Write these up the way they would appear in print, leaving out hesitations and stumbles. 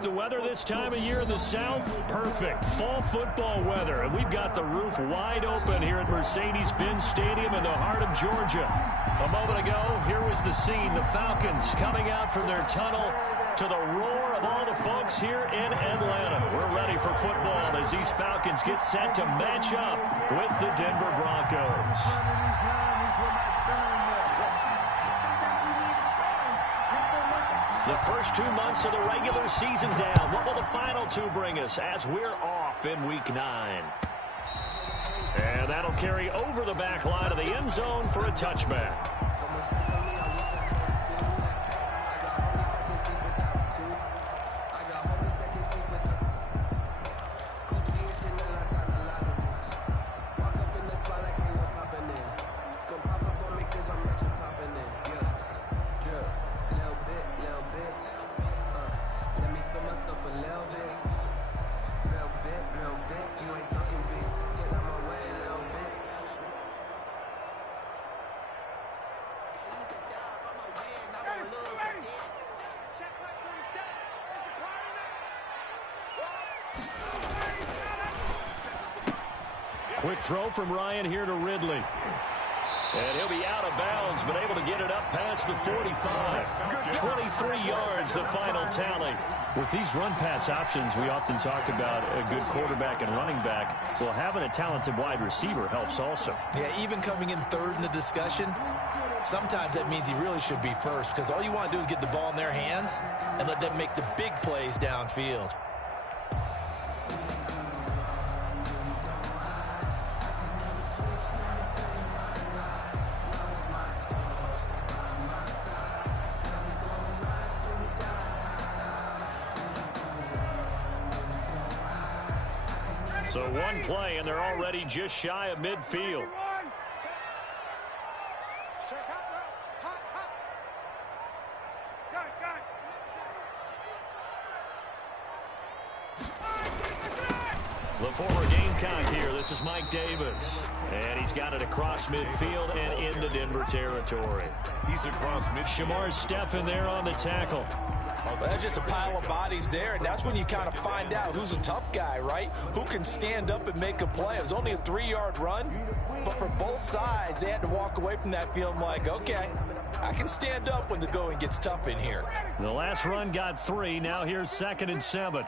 The weather this time of year in the South, perfect. Fall football weather. And we've got the roof wide open here at Mercedes-Benz Stadium in the heart of Georgia. A moment ago, here was the scene. The Falcons coming out from their tunnel to the roar of all the folks here in Atlanta. We're ready for football as these Falcons get set to match up with the Denver Broncos. The first 2 months of the regular season down. What will the final two bring us as we're off in Week 9? And that'll carry over the back line of the end zone for a touchback. Quick throw from Ryan here to Ridley. And he'll be out of bounds, but able to get it up past the 45. 23 yards, the final tally. With these run-pass options, we often talk about a good quarterback and running back. Well, having a talented wide receiver helps also. Yeah, even coming in third in the discussion, sometimes that means he really should be first, because all you want to do is get the ball in their hands and let them make the big plays downfield. So one play, and they're already just shy of midfield. The former Gamecock here. This is Mike Davis. And he's got it across midfield and into Denver territory. He's across midfield. Shamar Stephen there on the tackle. Well, that's just a pile of bodies there, and that's when you kind of find out who's a tough guy, right? Who can stand up and make a play. It was only a 3-yard run, but for both sides, they had to walk away from that field like, okay, I can stand up when the going gets tough in here. The last run got 3. Now here's 2nd and 7.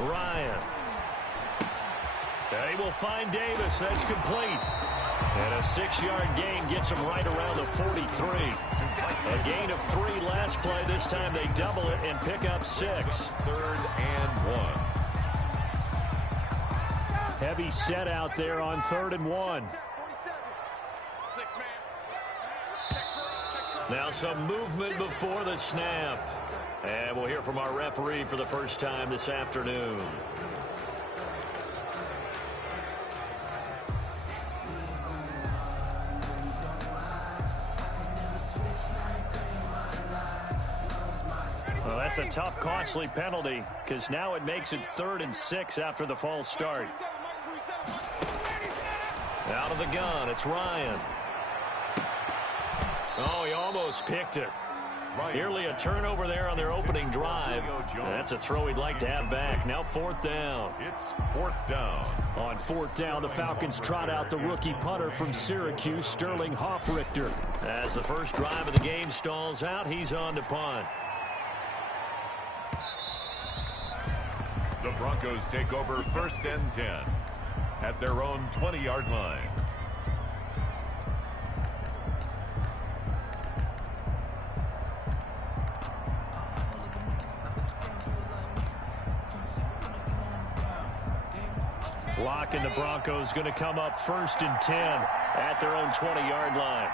Ryan. They will find Davis. That's complete. And a 6-yard gain gets him right around the 43. A gain of 3 last play. This time they double it and pick up 6. 3rd and 1. Heavy set out there on 3rd and 1. Now some movement before the snap. And we'll hear from our referee for the first time this afternoon. Well, that's a tough, costly penalty because now it makes it 3rd and 6 after the false start. Out of the gun, it's Ryan. Oh, he almost picked it. Nearly a turnover there on their opening drive. That's a throw he'd like to have back. Now 4th down. It's 4th down. On 4th down, the Falcons trot out the rookie punter from Syracuse, Sterling Hoffrichter. As the first drive of the game stalls out, he's on to punt. The Broncos take over 1st and 10 at their own 20-yard line. Lock and the Broncos going to come up 1st and 10 at their own 20-yard line.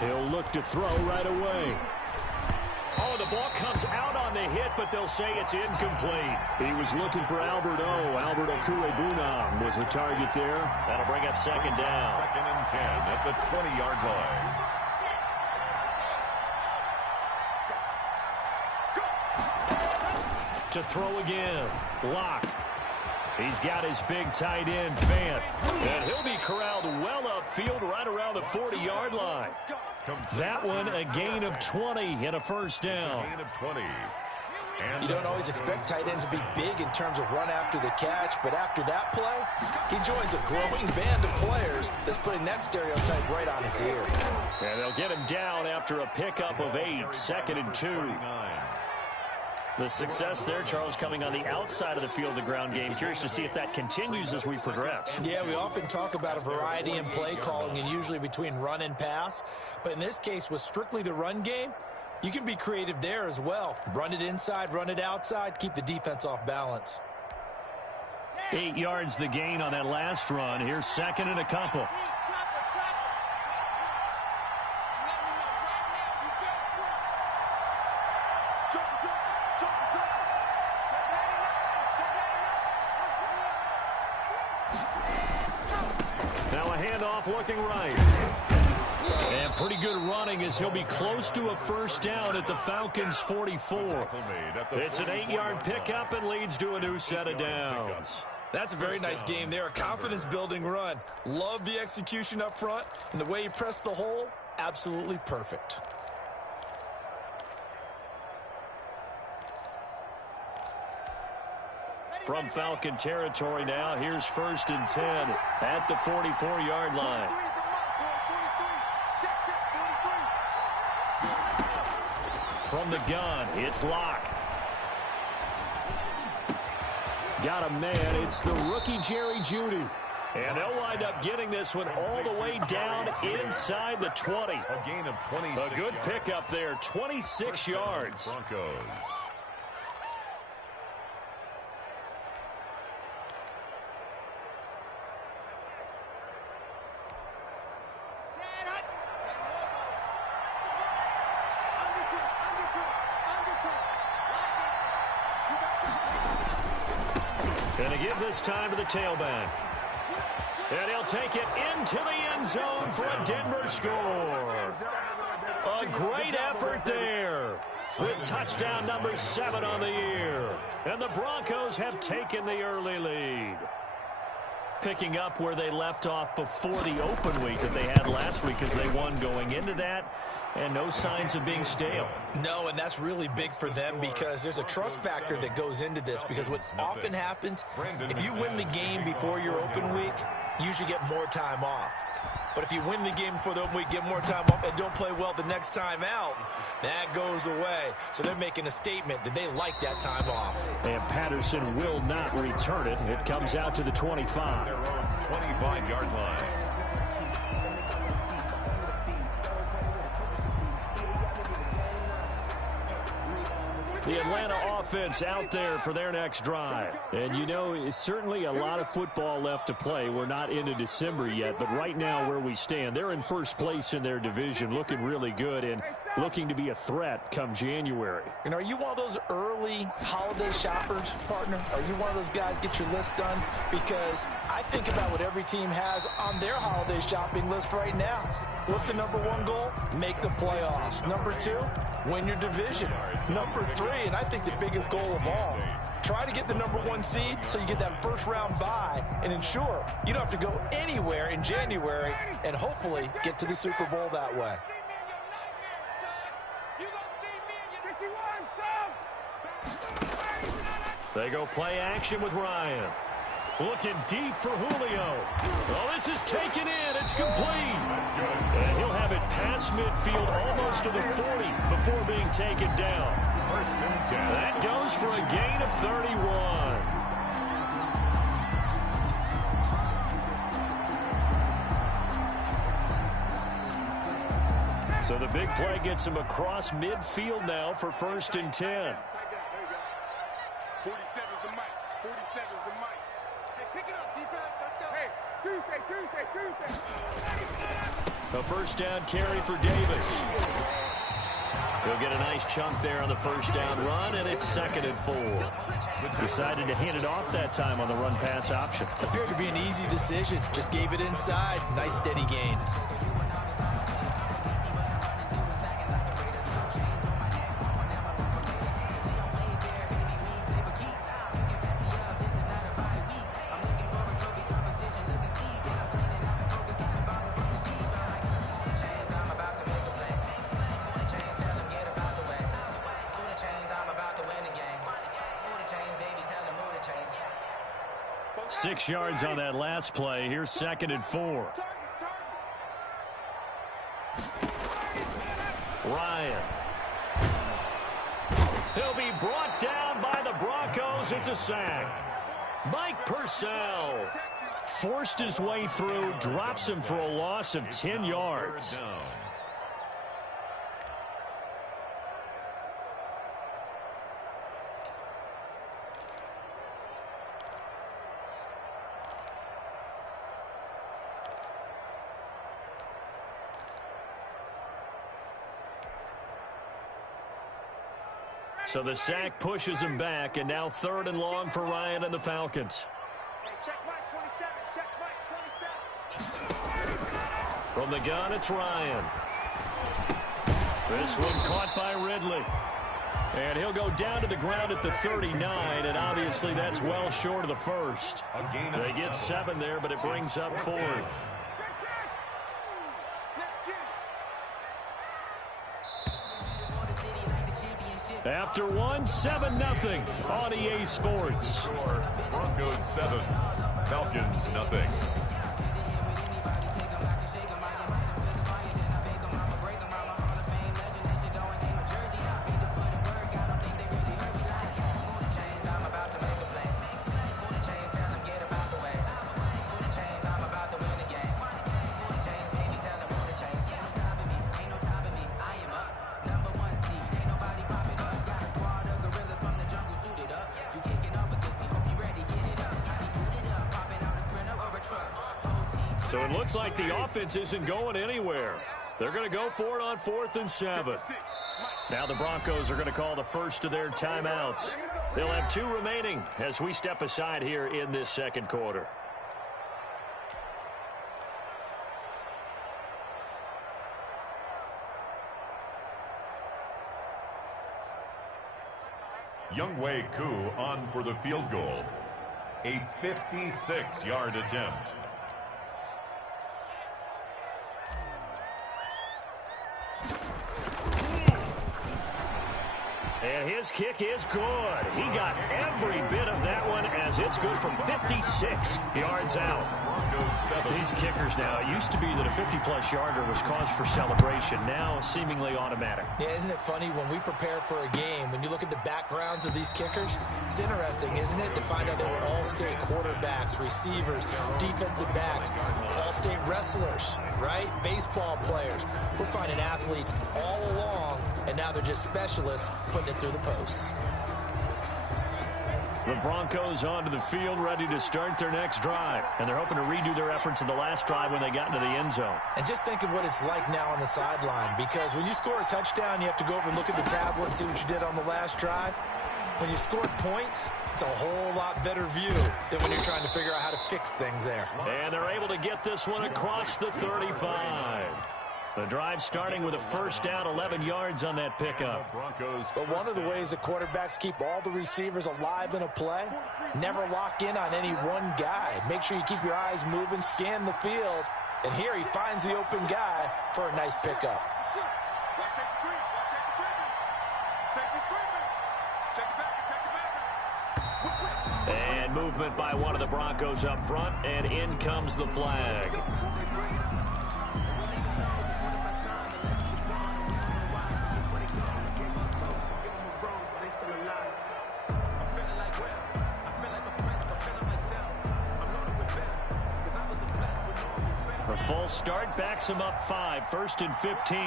He'll look to throw right away. Oh, the ball comes out on the hit, but they'll say it's incomplete. He was looking for Albert O. Albert Okwuegbunam was the target there. That'll bring up 2nd down. 2nd and 10 at the 20-yard line. to throw again. Locke. He's got his big tight end, Fant. And he'll be corralled well upfield right around the 40-yard line. That one, a gain of 20 and a first down. Gain of 20. You don't always expect tight ends to be big in terms of run after the catch, but after that play, he joins a growing band of players that's putting that stereotype right on its ear. And they'll get him down after a pickup of 8, 2nd and 2. The success there, Charles, coming on the outside of the field of the ground game. Curious to see if that continues as we progress. Yeah, we often talk about a variety in play calling and usually between run and pass. But in this case, with strictly the run game, you can be creative there as well. Run it inside, run it outside, keep the defense off balance. 8 yards the gain on that last run. Here's 2nd and a couple. Now a handoff looking right. And pretty good running as he'll be close to a first down at the Falcons' 44. It's an 8-yard pickup and leads to a new set of downs. That's a very nice game there, a confidence-building run. Love the execution up front, and the way he pressed the hole, absolutely perfect. From Falcon territory now, here's 1st and 10 at the 44-yard line. From the gun, it's Locke. Got a man. It's the rookie Jerry Jeudy. And they'll wind up getting this one all the way down inside the 20. A gain of 26. A good pickup there, 26 yards. Broncos. Gonna give this time to the tailback. And he'll take it into the end zone for a Denver score. A great effort there with touchdown number 7 on the year. And the Broncos have taken the early lead. Picking up where they left off before the open week that they had last week as they won going into that. And no signs of being stale. No, and that's really big for them because there's a trust factor that goes into this because what often happens, if you win the game before your open week, you usually get more time off. But if you win the game before the open week, get more time off, and don't play well the next time out, that goes away. So they're making a statement that they like that time off. And Patterson will not return it. It comes out to the 25. Their own 25-yard line. The Atlanta offense out there for their next drive. And, you know, it's certainly a lot of football left to play. We're not into December yet, but right now where we stand, they're in first place in their division, looking really good and looking to be a threat come January. And are you one of those early holiday shoppers, partner? Are you one of those guys get your list done? Because I think about what every team has on their holiday shopping list right now. What's the number 1 goal? Make the playoffs. Number 2, win your division. Number 3, and I think the biggest goal of all, try to get the number 1 seed so you get that first round bye and ensure you don't have to go anywhere in January and hopefully get to the Super Bowl that way. They go play action with Ryan. Looking deep for Julio. Oh, this is taken in. It's complete. And he'll have it past midfield almost to the 40 before being taken down. First and 10. That goes for a gain of 31. So the big play gets him across midfield now for 1st and 10. 47's the mic. 47's the mic. Hey, pick it up, defense. Let's go. Hey, Tuesday. A first down carry for Davis. He'll get a nice chunk there on the first down run, and it's 2nd and 4. Decided to hand it off that time on the run-pass option. Appeared to be an easy decision. Just gave it inside. Nice steady gain. 6 yards on that last play. Here's 2nd and 4. Ryan. He'll be brought down by the Broncos. It's a sack. Mike Purcell forced his way through, drops him for a loss of 10 yards. So the sack pushes him back, and now 3rd and long for Ryan and the Falcons. Hey, check Mike 27. Check Mike 27. From the gun, it's Ryan. This one caught by Ridley. And he'll go down to the ground at the 39, and obviously that's well short of the first. They get 7 there, but it brings up 4th. After 1, 7-0 on EA Sports. Broncos 7, Falcons nothing. So it looks like the offense isn't going anywhere. They're going to go for it on 4th and 7. Now the Broncos are going to call the first of their timeouts. They'll have 2 remaining as we step aside here in this 2nd quarter. Younghoe Koo on for the field goal. A 56-yard attempt. And his kick is good. He got every bit of that one as it's good from 56 yards out. These kickers now, it used to be that a 50-plus yarder was cause for celebration. Now seemingly automatic. Yeah, isn't it funny when we prepare for a game, when you look at the backgrounds of these kickers, it's interesting, isn't it, to find out they were all-state quarterbacks, receivers, defensive backs, all-state wrestlers, right? Baseball players. We're finding athletes all along, and now they're just specialists putting it through the posts. The Broncos onto the field, ready to start their next drive. And they're hoping to redo their efforts in the last drive when they got into the end zone. And just think of what it's like now on the sideline, because when you score a touchdown, you have to go over and look at the tablet and see what you did on the last drive. When you scored points, it's a whole lot better view than when you're trying to figure out how to fix things there. And they're able to get this one across the 35. The drive starting with a first down, 11 yards on that pickup. But one of the ways that quarterbacks keep all the receivers alive in a play, never lock in on any one guy. Make sure you keep your eyes moving, scan the field. And here he finds the open guy for a nice pickup. And movement by one of the Broncos up front, and in comes the flag. The full start backs him up 5, 1st and 15.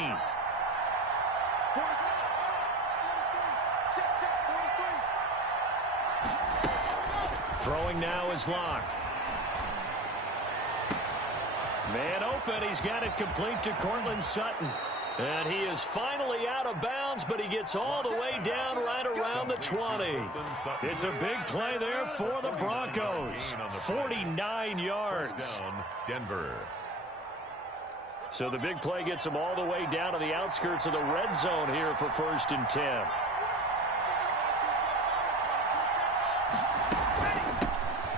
Throwing now is Locke. Man open, he's got it complete to Courtland Sutton. And he is finally out of bounds, but he gets all the way down right around the 20. It's a big play there for the Broncos. 49 yards. Denver. So the big play gets him all the way down to the outskirts of the red zone here for 1st and 10.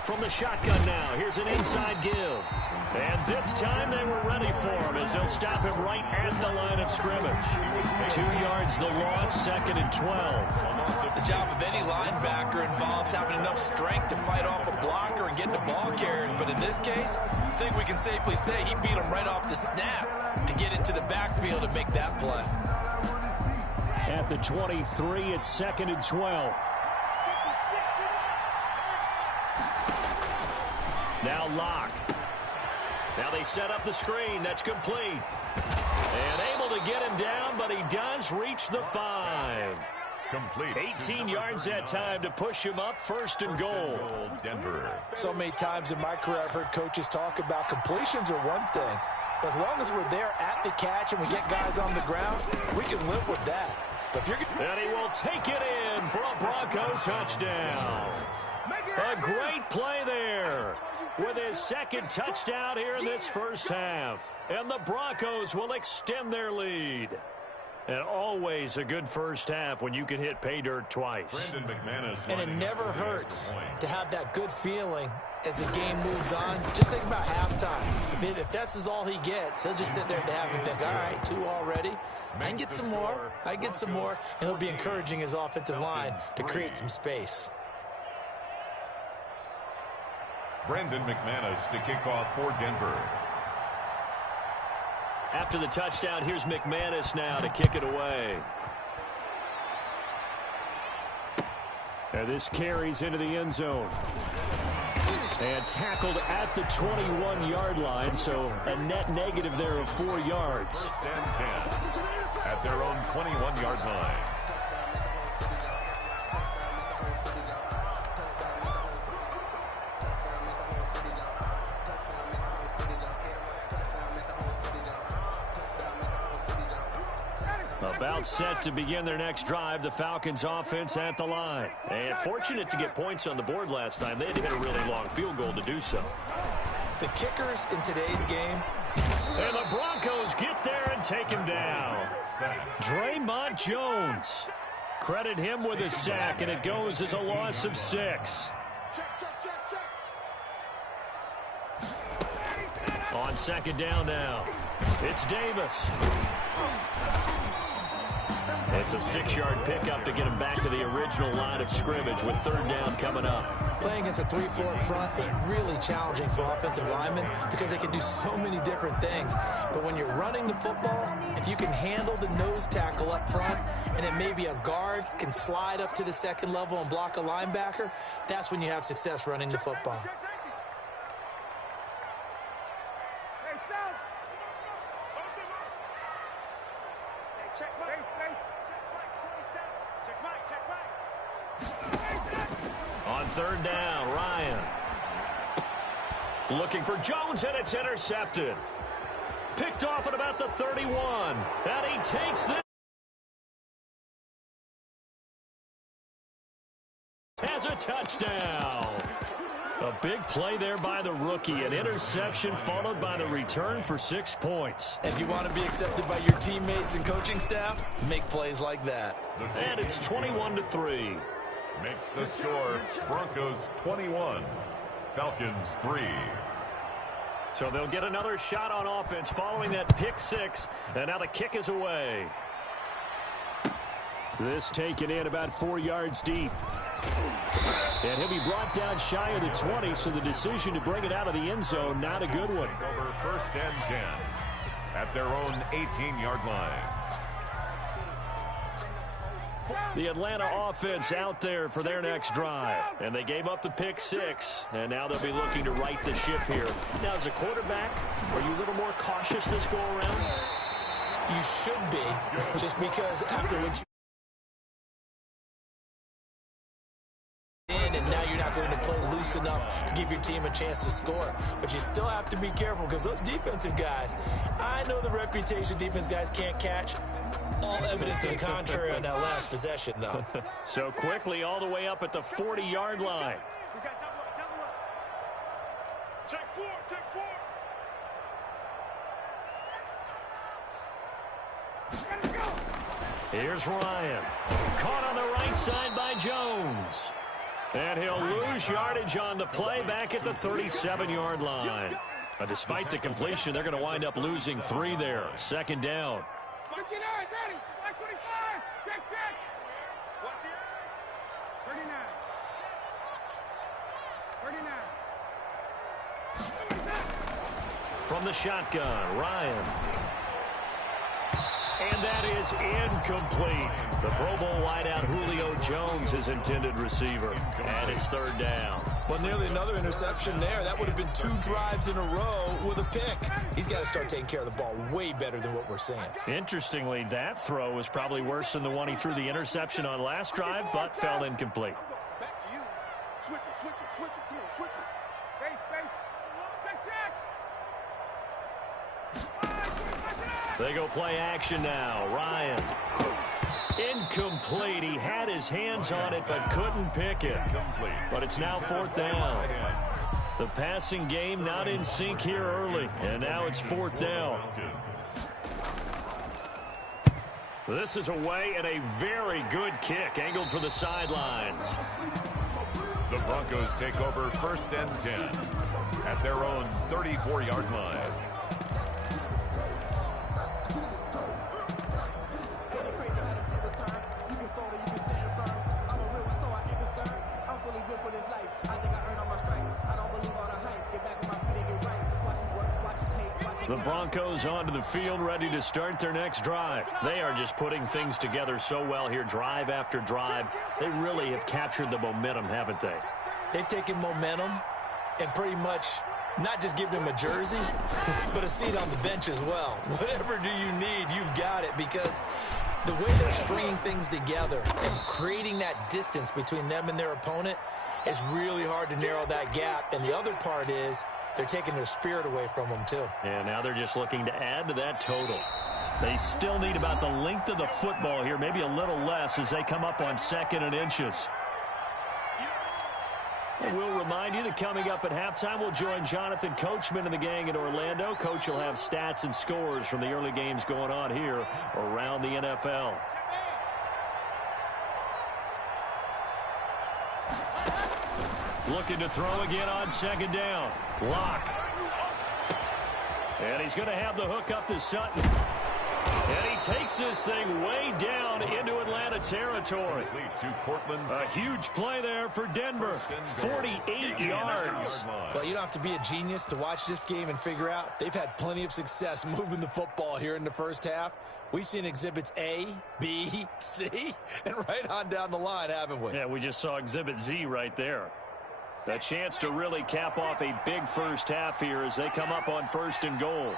from the shotgun now. Here's an inside give. And this time they were ready for him as they'll stop him right at the line of scrimmage. 2 yards the loss, 2nd and 12. The job of any linebacker involves having enough strength to fight off a blocker and get the ball carriers. But in this case, I think we can safely say he beat him right off the snap to get into the backfield and make that play. At the 23, it's 2nd and 12. Now Locke. Now they set up the screen. That's complete. And able to get him down, but he does reach the 5. Complete. 18 yards that time to push him up, 1st and goal. Denver. So many times in my career I've heard coaches talk about completions are one thing. But as long as we're there at the catch and we get guys on the ground, we can live with that. But if you're and he will take it in for a Bronco touchdown. A great play there with his 2nd touchdown here in this first half. And the Broncos will extend their lead. And always a good first half when you can hit pay dirt twice. Brandon McManus. And it never hurts to have that good feeling as the game moves on. Just think about halftime. If that's all he gets, he'll just sit there at the half and think, all right, 2 already. I can get some more. I get some more. And he'll be encouraging his offensive line to create some space. Brandon McManus to kick off for Denver. After the touchdown, here's McManus now to kick it away. And this carries into the end zone. And tackled at the 21-yard line, so a net negative there of 4 yards. 1st and 10 at their own 21-yard line. About set to begin their next drive, the Falcons offense at the line. And fortunate to get points on the board last time. They had to hit a really long field goal to do so. The kickers in today's game. And the Broncos get there and take him down. Draymond Jones. Credit him with a sack, and it goes as a loss of 6. On 2nd down now, it's Davis. It's a 6-yard pickup to get him back to the original line of scrimmage with 3rd down coming up. Playing against a 3-4 front is really challenging for offensive linemen because they can do so many different things. But when you're running the football, if you can handle the nose tackle up front and then maybe a guard can slide up to the 2nd level and block a linebacker, that's when you have success running the football. On 3rd down, Ryan. Looking for Jones, and it's intercepted. Picked off at about the 31. And he takes this as a touchdown. A big play there by the rookie. An interception followed by the return for 6 points. If you want to be accepted by your teammates and coaching staff, make plays like that. And it's 21-3. Makes the score Broncos 21, Falcons 3. So they'll get another shot on offense following that pick 6. And now the kick is away. This taken in about 4 yards deep. And he'll be brought down shy of the 20, so the decision to bring it out of the end zone, not a good one. Over 1st and 10 at their own 18-yard line. The Atlanta offense out there for their next drive. And they gave up the pick 6, and now they'll be looking to right the ship here. Now, as a quarterback, are you a little more cautious this go-around? You should be, just because after what you and now you're not going to play loose enough to give your team a chance to score. But you still have to be careful because those defensive guys, I know the reputation defense guys can't catch. All evidence to the contrary on that last possession, though. So quickly all the way up at the 40-yard line. We got double up. Check 4, check 4. Here's Ryan. Caught on the right side by Jones. And he'll lose yardage on the play back at the 37-yard line. But despite the completion, they're going to wind up losing 3 there. Second down. 59, ready. 25. Check. What's the 39. 39. From the shotgun, Ryan. And that is incomplete. The Pro Bowl wideout Julio Jones, his intended receiver. And it's third down. Well, nearly another interception there. That would have been 2 drives in a row with a pick. He's got to start taking care of the ball way better than what we're seeing. Interestingly, that throw was probably worse than the one he threw the interception on last drive, but fell incomplete. Back to you. Switch it. Come on, switch it. Base. Check. They go play action now. Ryan. Incomplete. He had his hands on it but couldn't pick it. But it's now fourth down. The passing game not in sync here early. And now it's fourth down. This is away and a very good kick angled for the sidelines. The Broncos take over 1st and 10 at their own 34-yard line. The Broncos onto the field, ready to start their next drive. They are just putting things together so well here, drive after drive. They really have captured the momentum, haven't they? They've taken momentum and pretty much not just given him a jersey, but a seat on the bench as well. Whatever do you need, you've got it, because the way they're stringing things together and creating that distance between them and their opponent is really hard to narrow that gap. And the other part is they're taking their spirit away from them, too. And now they're just looking to add to that total. They still need about the length of the football here, maybe a little less as they come up on 2nd and inches. And we'll remind you that coming up at halftime, we'll join Jonathan Coachman and the gang in Orlando. Coach will have stats and scores from the early games going on here around the NFL. Looking to throw again on 2nd down. Lock. And he's going to have the hook up to Sutton. And he takes this thing way down into Atlanta territory. A huge play there for Denver. 48 yards. Well, you don't have to be a genius to watch this game and figure out they've had plenty of success moving the football here in the first half. We've seen exhibits A, B, C, and right on down the line, haven't we? Yeah, we just saw exhibit Z right there. A chance to really cap off a big first half here as they come up on 1st and goal.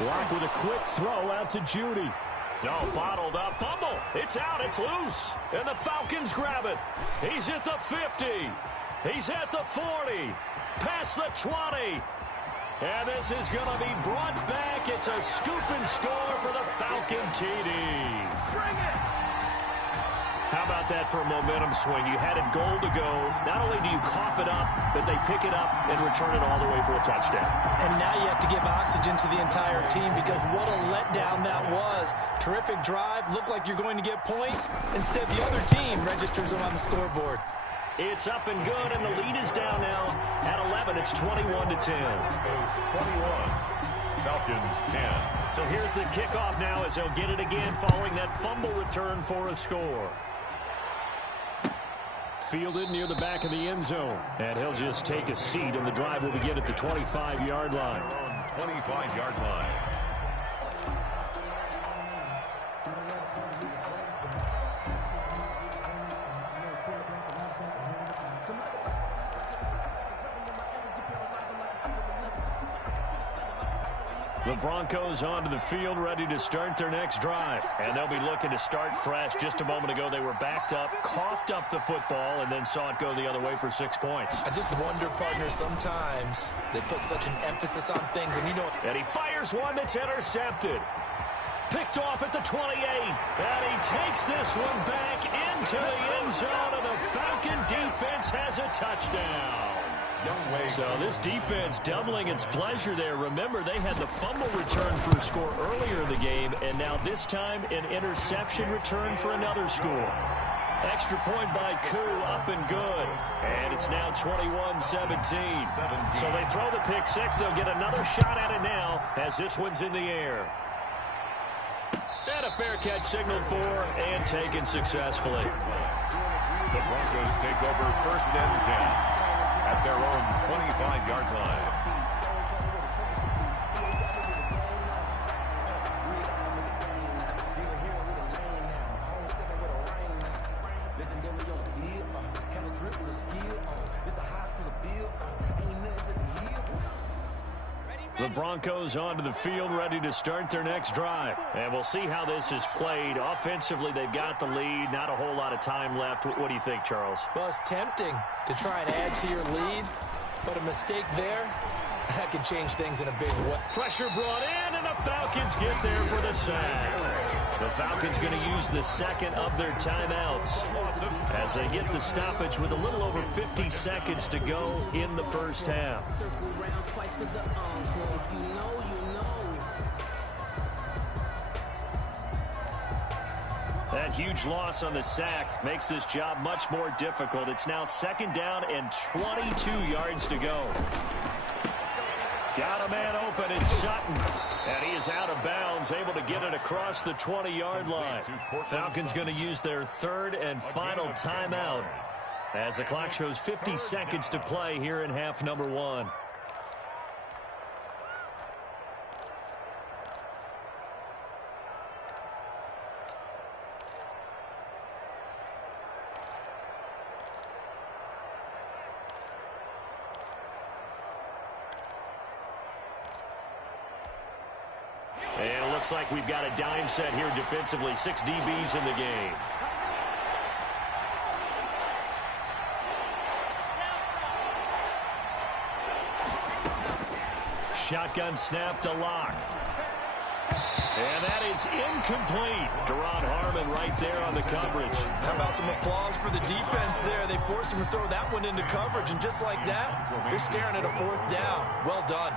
Lock with a quick throw out to Judy. No, bottled up. Fumble. It's out. It's loose. And the Falcons grab it. He's at the 50. He's at the 40. Past the 20. And this is going to be brought back. It's a scoop and score for the Falcon TD. Bring it. How about that for a momentum swing? You had it goal to go. Not only do you cough it up, but they pick it up and return it all the way for a touchdown. And now you have to give oxygen to the entire team, because what a letdown that was. Terrific drive. Looked like you're going to get points. Instead, the other team registers them on the scoreboard. It's up and good, and the lead is down now at 11. It's 21-10. 21. Falcons 10. So here's the kickoff now as they'll get it again following that fumble return for a score. Fielded near the back of the end zone. And he'll just take a seat, and the drive will begin at the 25-yard line. 25-yard line. The Broncos onto the field, ready to start their next drive. And they'll be looking to start fresh. Just a moment ago, they were backed up, coughed up the football, and then saw it go the other way for 6 points. I just wonder, partner, sometimes they put such an emphasis on things, and you know... And he fires one that's intercepted. Picked off at the 28. And he takes this one back into the end zone, and the Falcon defense has a touchdown. So this defense doubling its pleasure there. Remember, they had the fumble return for a score earlier in the game, and now this time an interception return for another score. Extra point by Koo, up and good. And it's now 21-17. So they throw the pick six. They'll get another shot at it now as this one's in the air. And a fair catch signaled for and taken successfully. The Broncos take over first and 10 at their own 25-yard line. The Broncos onto the field, ready to start their next drive. And we'll see how this is played. Offensively, they've got the lead. Not a whole lot of time left. What do you think, Charles? Well, it's tempting to try and add to your lead, but a mistake there, that could change things in a big way. Pressure brought in, and the Falcons get there for the sack. The Falcons going to use the second of their timeouts as they get the stoppage with a little over 50 seconds to go in the first half. That huge loss on the sack makes this job much more difficult. It's now second down and 22 yards to go. Got a man open, it's Sutton. And he is out of bounds, able to get it across the 20-yard line. Falcons going to use their third and final timeout as the clock shows 50 seconds to play here in half number one. And it looks like we've got a dime set here defensively. 6 DBs in the game. Shotgun snap to Locke. And that is incomplete. Deron Harmon right there on the coverage. How about some applause for the defense there? They forced him to throw that one into coverage, and just like that, they're staring at a fourth down. Well done.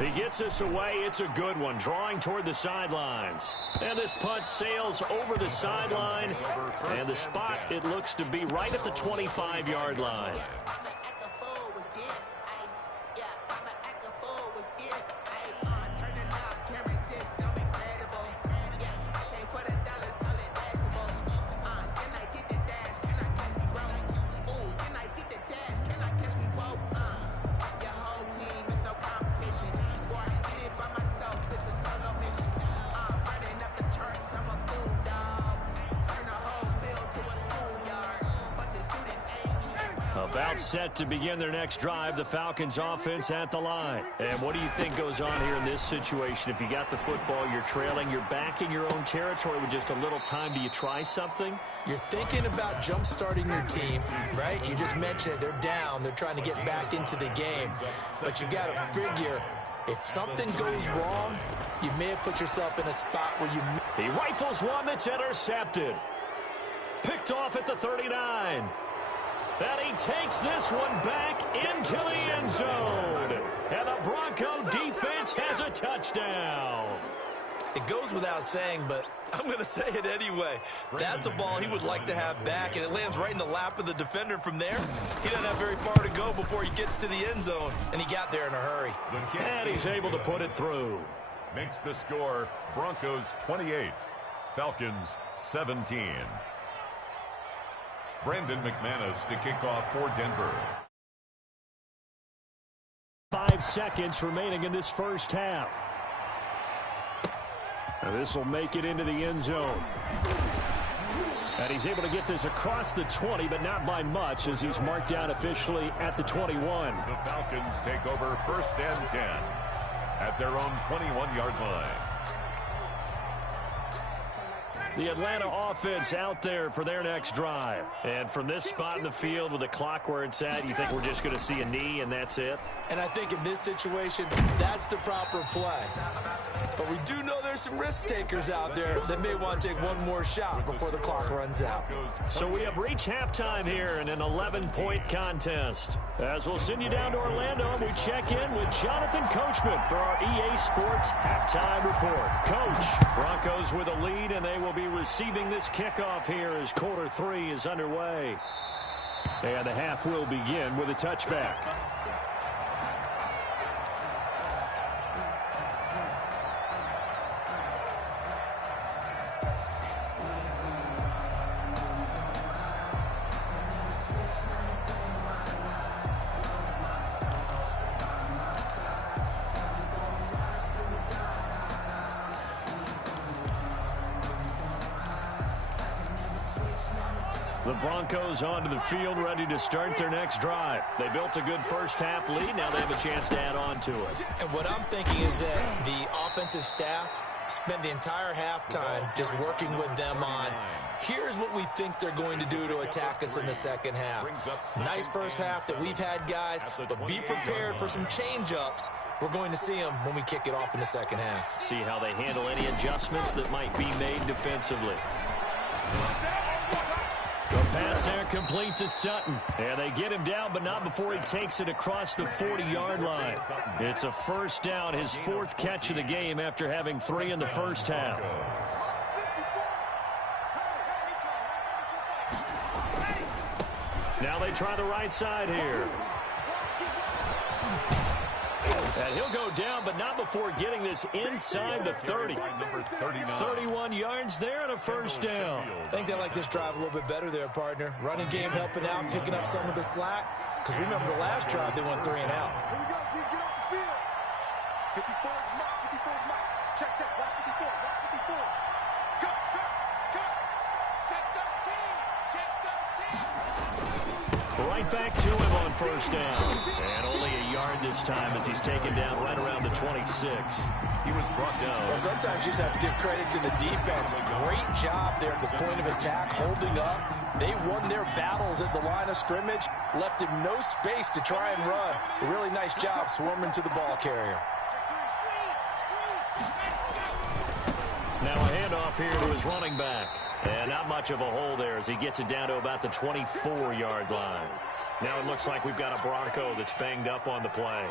He gets us away. It's a good one. Drawing toward the sidelines. And this punt sails over the sideline. And the spot, it looks to be right at the 25-yard line. About set to begin their next drive. The Falcons offense at the line. And what do you think goes on here in this situation? If you got the football, you're trailing, you're back in your own territory with just a little time. Do you try something? You're thinking about jump-starting your team, right? You just mentioned it. They're down. They're trying to get back into the game. But you got to figure, if something goes wrong, you may have put yourself in a spot where you... He rifles one that's intercepted. Picked off at the 39. And he takes this one back into the end zone. And the Bronco defense has a touchdown. It goes without saying, but I'm going to say it anyway. That's a ball he would like to have back, and it lands right in the lap of the defender. From there, he doesn't have very far to go before he gets to the end zone, and he got there in a hurry. And he's able to put it through. Makes the score Broncos 28, Falcons 17. Brandon McManus to kick off for Denver. 5 seconds remaining in this first half. Now this will make it into the end zone. And he's able to get this across the 20, but not by much, as he's marked down officially at the 21. The Falcons take over first and 10 at their own 21-yard line. The Atlanta offense out there for their next drive. And from this spot in the field with the clock where it's at, you think we're just going to see a knee and that's it? And I think in this situation, that's the proper play. But we do know there's some risk takers out there that may want to take one more shot before the clock runs out. So we have reached halftime here in an 11-point contest. As we'll send you down to Orlando, we check in with Jonathan Coachman for our EA Sports Halftime Report. Coach, Broncos with a lead, and they will be receiving this kickoff here as quarter 3 is underway. And the half will begin with a touchback. The Broncos onto the field, ready to start their next drive. They built a good first-half lead. Now they have a chance to add on to it. And what I'm thinking is that the offensive staff spent the entire halftime just working with them on, here's what we think they're going to do to attack us in the second half. Nice first half that we've had, guys, but be prepared for some change-ups. We're going to see them when we kick it off in the second half. See how they handle any adjustments that might be made defensively. The pass there complete to Sutton. And they get him down, but not before he takes it across the 40-yard line. It's a first down, his 4th catch of the game after having 3 in the first half. Now they try the right side here. And he'll go down, but not before getting this inside the 30. 31 yards there and a first down. I think they like this drive a little bit better there, partner. Running game helping out, picking up some of the slack. Because remember the last drive, they went 3 and out. Here we go, G. Get off the field. 54 is Mike. 54 is Mike. Check, check. Block 54. Block 54. Cut, cut, cut. Check 13. Check 13. Right back to him on first down. And only a yard this time as he's taken down right around the 26. He was brought down. Well, sometimes you just have to give credit to the defense. Great job there at the point of attack, holding up. They won their battles at the line of scrimmage, left him no space to try and run. A really nice job swarming to the ball carrier. Now a handoff here to his running back. And not much of a hole there as he gets it down to about the 24-yard line. Now it looks like we've got a Bronco that's banged up on the play.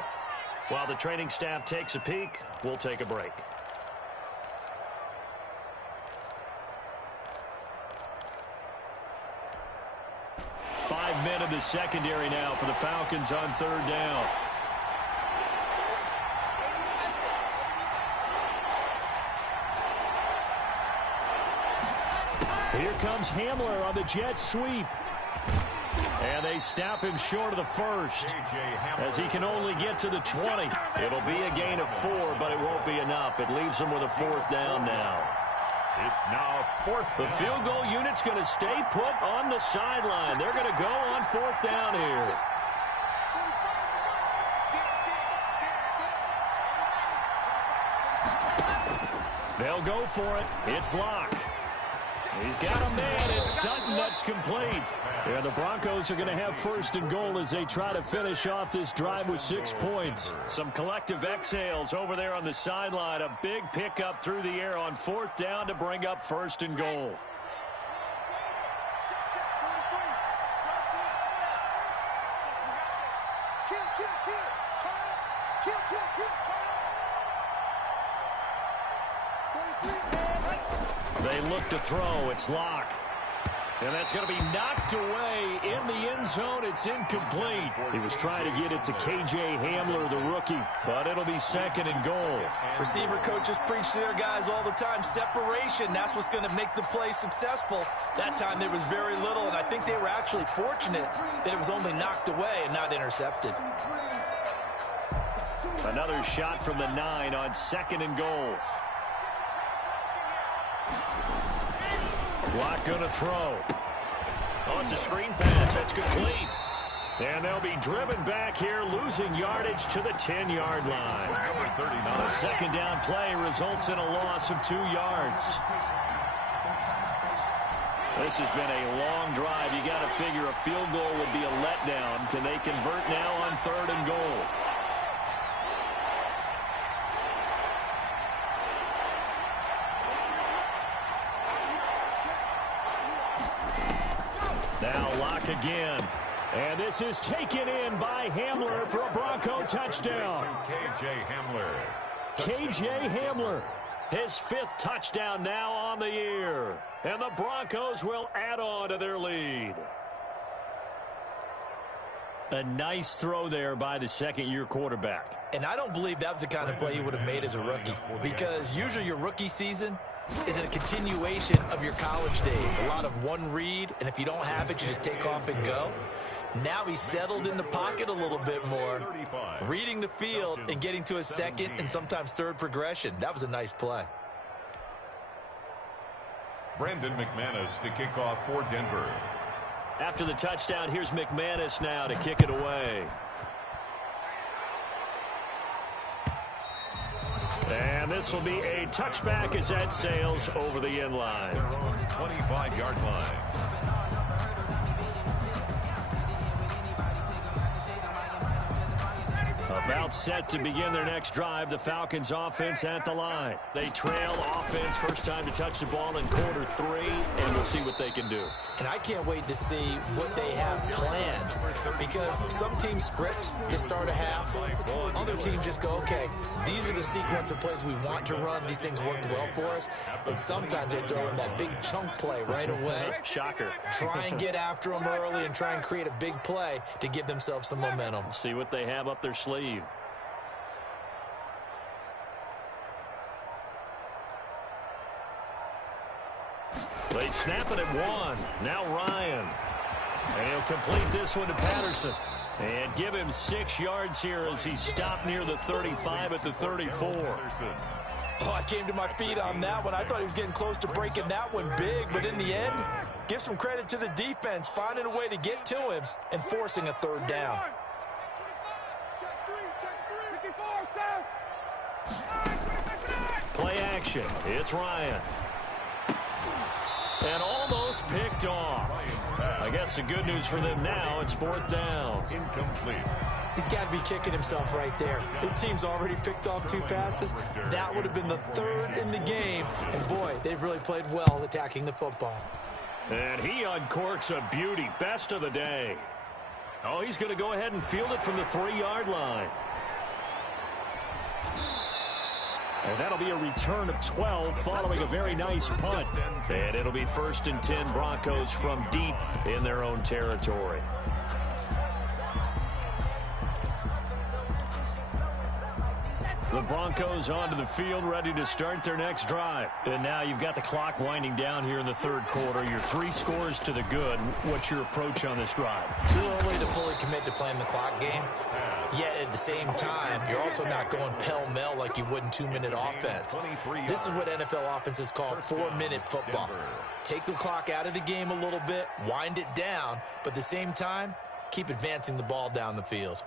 While the training staff takes a peek, we'll take a break. Five men in the secondary now for the Falcons on third down. Here comes Hamler on the jet sweep. And they snap him short of the first as he can only get to the 20. It'll be a gain of 4, but it won't be enough. It leaves him with a 4th down now. It's now 4th down. The field goal unit's going to stay put on the sideline. They're going to go on 4th down here. They'll go for it. It's Locke. He's got a man. It's Sutton that's complete. And the Broncos are going to have 1st and goal as they try to finish off this drive with 6 points. Some collective exhales over there on the sideline. A big pickup through the air on 4th down to bring up 1st and goal. They look to throw. It's Locke. And that's going to be knocked away in the end zone. It's incomplete. He was trying to get it to K.J. Hamler, the rookie, but it'll be 2nd and goal. Receiver coaches preach to their guys all the time. Separation, that's what's going to make the play successful. That time there was very little, and I think they were actually fortunate that it was only knocked away and not intercepted. Another shot from the 9 on 2nd and goal. Locke going to throw. Oh, it's a screen pass. That's complete. And they'll be driven back here, losing yardage to the 10-yard line. The 2nd down play results in a loss of 2 yards. This has been a long drive. You got to figure a field goal would be a letdown. Can they convert now on 3rd and goal? Now Locke again. And this is taken in by Hamler for a Bronco touchdown. K.J. Hamler. K.J. Hamler, his 5th touchdown now on the year. And the Broncos will add on to their lead. A nice throw there by the second-year quarterback. And I don't believe that was the kind of play he would have made as a rookie, because usually your rookie season is a continuation of your college days. A lot of one read, and if you don't have it, you just take off and go. Now he's settled in the pocket a little bit more, reading the field and getting to a second and sometimes third progression. That was a nice play. Brandon McManus to kick off for Denver. After the touchdown, here's McManus now to kick it away. And this will be a touchback as that sails over the end line. Their own 25-yard line. About set to begin their next drive, the Falcons offense at the line. They trail offense, first time to touch the ball in quarter 3, and we'll see what they can do. And I can't wait to see what they have planned, because some teams script to start a half. Other teams just go, okay, these are the sequence of plays we want to run. These things worked well for us. And sometimes they throw in that big chunk play right away. Shocker. Try and get after them early and try and create a big play to give themselves some momentum. See what they have up their sleeve. They snap it at 1. Now Ryan. And he'll complete this one to Patterson. And give him 6 yards here as he stopped near the 35 at the 34. Oh, I came to my feet on that one. I thought he was getting close to breaking that one big, but in the end, give some credit to the defense, finding a way to get to him and forcing a 3rd down. Play action. It's Ryan. And almost picked off. I guess the good news for them now, it's 4th down. Incomplete. He's got to be kicking himself right there. His team's already picked off 2 passes. That would have been the 3rd in the game. And boy, they've really played well attacking the football. And he uncorks a beauty. Best of the day. Oh, he's going to go ahead and field it from the 3-yard line. And that'll be a return of 12 following a very nice punt. And it'll be 1st and 10 Broncos from deep in their own territory. The Broncos onto the field, ready to start their next drive. And now you've got the clock winding down here in the 3rd quarter. Your 3 scores to the good. What's your approach on this drive? Too early to fully commit to playing the clock game. Yet at the same time, you're also not going pell-mell like you would in 2-minute offense. This is what NFL offenses call 4-minute football. Take the clock out of the game a little bit, wind it down, but at the same time, keep advancing the ball down the field.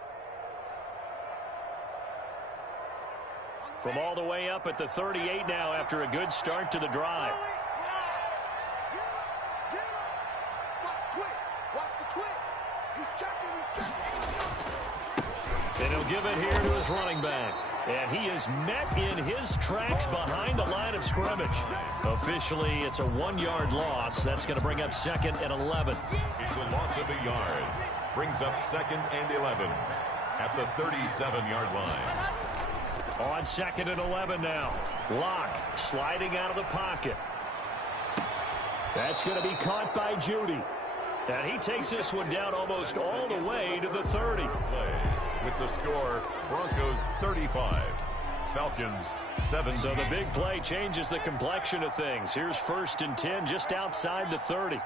From all the way up at the 38 now after a good start to the drive. And he'll give it here to his running back. And he is met in his tracks behind the line of scrimmage. Officially, it's a 1-yard loss. That's going to bring up 2nd and 11. It's a loss of a yard. Brings up 2nd and 11 at the 37-yard line. On 2nd and 11 now. Locke sliding out of the pocket. That's going to be caught by Judy. And he takes this one down almost all the way to the 30. With the score, Broncos 35, Falcons 7. So the big play changes the complexion of things. Here's 1st and 10 just outside the 30.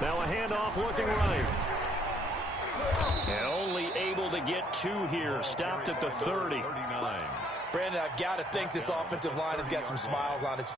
Now a handoff looking right. And only able to get 2 here. Stopped at the 30. Brandon, I've got to think this offensive line has got some smiles on its